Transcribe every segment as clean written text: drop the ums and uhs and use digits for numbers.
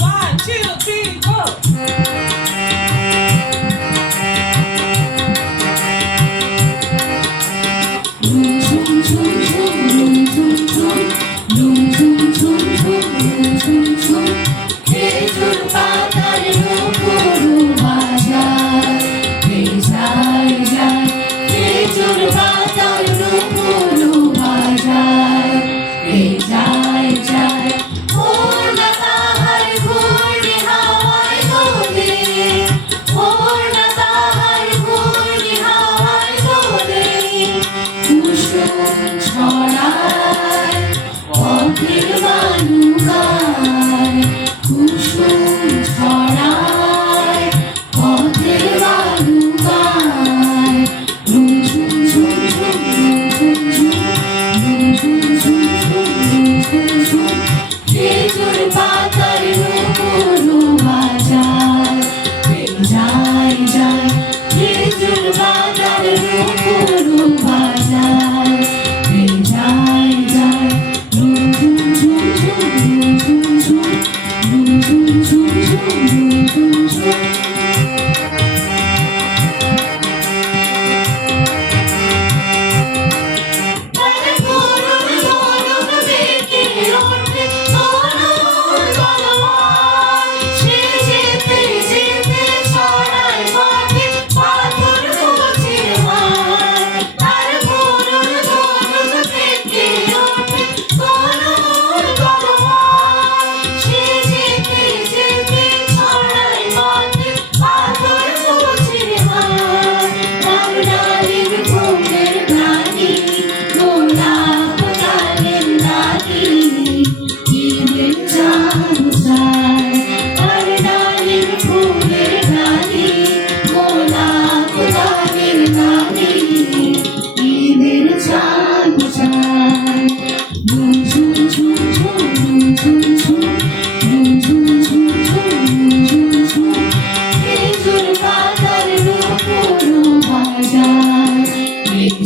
One, two, three, go. খেজুর পাতার নুপুর বাজায় যায় যায় খেজুর পাতার নুপুর বাজায় যায় যায় ওর না তাহার ঘূর্ণি হাওয়ায় দোলে ওর না তাহার ঘূর্ণি হাওয়ায় দোলে কুসুম ছড়ায় পথের বালুকায় কুসুম ছড়ায় পথের বালুকায় ঝুম ঝুম ঝুম ঝুম ঝুম ঝুম ঝুম ঝুম ঝুম ঝুম খেজুর পাতার নুপুর বাজায় যায় যায় খেজুর পাতার নুপুর বাজায় যায় যায় ঝুম ঝুম ঝুম ঝুম ঝুম ঝুম ঝুম ঝুম ঝুম ঝুম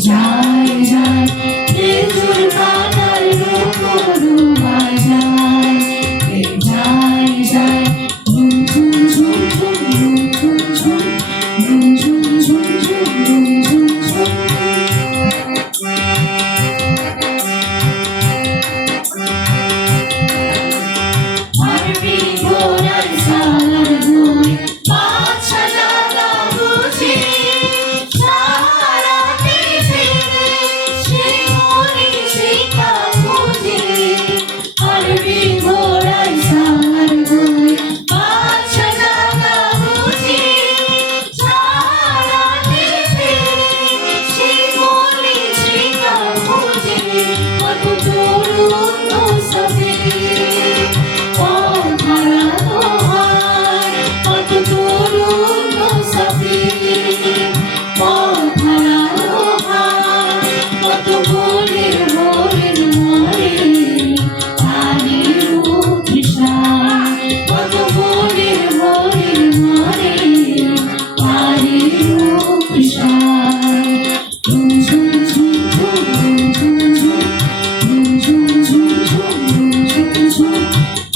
যায় যায় খেজুর পাতার নুপুর বাজায় যায় যায় ঝুম ঝুম ঝুম ঝুম ঝুম ঝুম ঝুম ঝুম ঝুম ঝুম ঝুম ঝুম পারবি ঘোড়ার সালার বই বাদশা জাগা বুঝি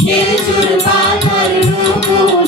খেজুর পাতার নুপুর